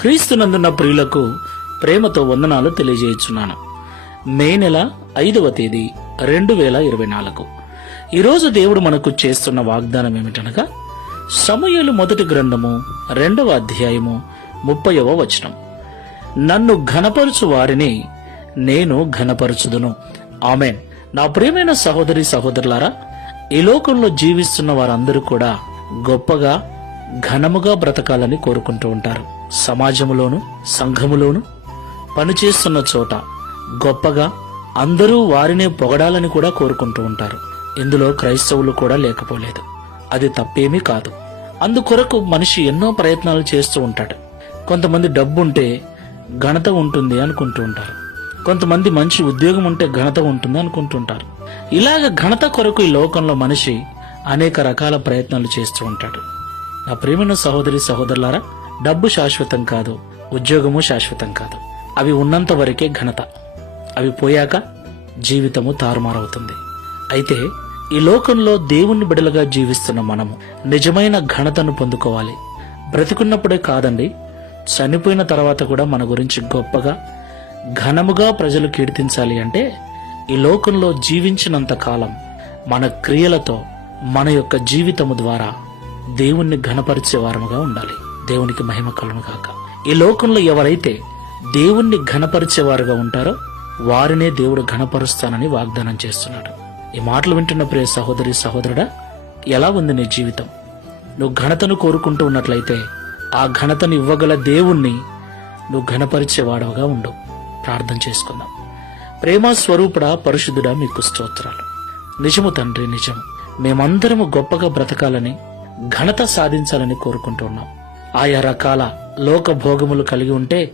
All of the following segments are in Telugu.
క్రీస్తునందున్న ప్రియులకు ప్రేమతో వందనాలు తెలియజేయుచున్నాను. మే నెల ఐదవ తేదీ రెండు వేల ఇరవై నాలుగు. ఈరోజు దేవుడు మనకు చేస్తున్న వాగ్దానం ఏమిటనగా సమయలు మొదటి గ్రంథము రెండవ అధ్యాయము ముప్పైవ వచనం. నన్ను ఘనపరుచు వారిని నేను ఘనపరచుదును. ఆమెన్. నా ప్రియమైన సహోదరి సహోదరులారా ఈ లోకంలో జీవిస్తున్న వారందరూ కూడా గొప్పగా ఘనముగా బ్రతకాలని కోరుకుంటూ ఉంటారు. సమాజంలోను సంఘములోను పనిచేస్తున్న చోట గొప్పగా అందరూ వారినే పొగడాలని కూడా కోరుకుంటూ ఉంటారు. ఇందులో క్రైస్తవులు కూడా లేకపోలేదు. అది తప్పేమీ కాదు. అందుకొరకు మనిషి ఎన్నో ప్రయత్నాలు చేస్తూ ఉంటాడు. కొంతమంది డబ్బుంటే ఘనత ఉంటుంది అనుకుంటూ ఉంటారు. కొంతమంది మంచి ఉద్యోగం ఉంటే ఘనత ఉంటుంది అనుకుంటుంటారు ఇలాగ ఘనత కొరకు ఈ లోకంలో మనిషి అనేక రకాల ప్రయత్నాలు చేస్తూ ఉంటాడు. నా ప్రేమను సహోదరి సహోదరులారా డబ్బు శాశ్వతం కాదు ఉద్యోగము శాశ్వతం కాదు. అవి ఉన్నంత వరకే ఘనత. అవి పోయాక జీవితము తారుమారవుతుంది. అయితే ఈ లోకంలో దేవుణ్ణి బిడలుగా జీవిస్తున్న మనము నిజమైన ఘనతను పొందుకోవాలి. బ్రతికున్నప్పుడే కాదండి చనిపోయిన తర్వాత కూడా మన గురించి గొప్పగా ఘనముగా ప్రజలు కీర్తించాలి అంటే ఈ లోకంలో జీవించినంత కాలం మన క్రియలతో మన యొక్క జీవితము ద్వారా దేవుణ్ణి ఘనపరిచే వారముగా ఉండాలి. దేవునికి మహిమ కలును కాక ఈ లోకంలో ఎవరైతే దేవుణ్ణి ఘనపరిచేవారుగా ఉంటారో వారినే దేవుడు ఘనపరుస్తానని వాగ్దానం చేస్తున్నాడు. ఈ మాటలు వింటున్న ప్రియ సహోదరి సహోదరుడా ఎలా ఉంది నీ జీవితం? నువ్వు ఘనతను కోరుకుంటూ ఉన్నట్లయితే ఆ ఘనతను ఇవ్వగల దేవుణ్ణి నువ్వు ఘనపరిచేవాడవుగా ఉండు. ప్రార్థన చేసుకుందాం. ప్రేమ స్వరూపుడా పరిశుద్ధుడా మీకు స్తోత్రాలు. నిజము తండ్రి నిజం మేమందరము గొప్పగా బ్రతకాలని ఘనత సాధించాలని కోరుకుంటున్నాం. ఆయా రకాల లోక భోగములు కలిగి ఉంటే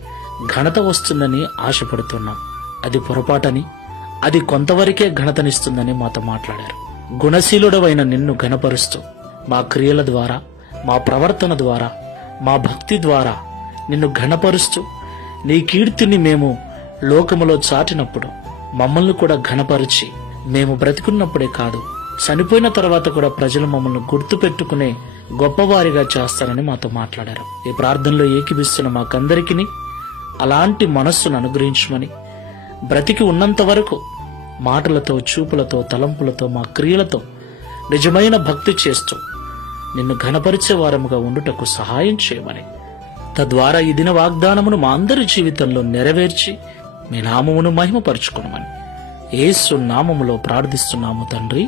ఘనత వస్తుందని ఆశపడుతున్నాం. అది పొరపాటని అది కొంతవరకే ఘనతనిస్తుందని మాతో మాట్లాడారు. గుణశీలుడవైన నిన్ను ఘనపరుస్తూ మా క్రియల ద్వారా మా ప్రవర్తన ద్వారా మా భక్తి ద్వారా నిన్ను ఘనపరుస్తూ నీ కీర్తిని మేము లోకములో చాటినప్పుడు మమ్మల్ని కూడా ఘనపరిచి మేము బ్రతికున్నప్పుడే కాదు చనిపోయిన తర్వాత కూడా ప్రజలు మమ్మల్ని గుర్తుపెట్టుకునే గొప్పవారిగా చేస్తారని మాతో మాట్లాడారు. ఈ ప్రార్థనలో ఏకిపిస్తున్న మాకందరికీ అలాంటి మనస్సును అనుగ్రహించమని బ్రతికి ఉన్నంత వరకు మాటలతో చూపులతో తలంపులతో మా క్రియలతో నిజమైన భక్తి చేస్తూ నిన్ను ఘనపరిచే వారముగా ఉండుటకు సహాయం చేయమని తద్వారా ఈ దిన వాగ్దానమును మా అందరి జీవితంలో నెరవేర్చి మీ నామమును మహిమపరుచుకునమని ఏసు నామములో ప్రార్థిస్తున్నాము తండ్రి.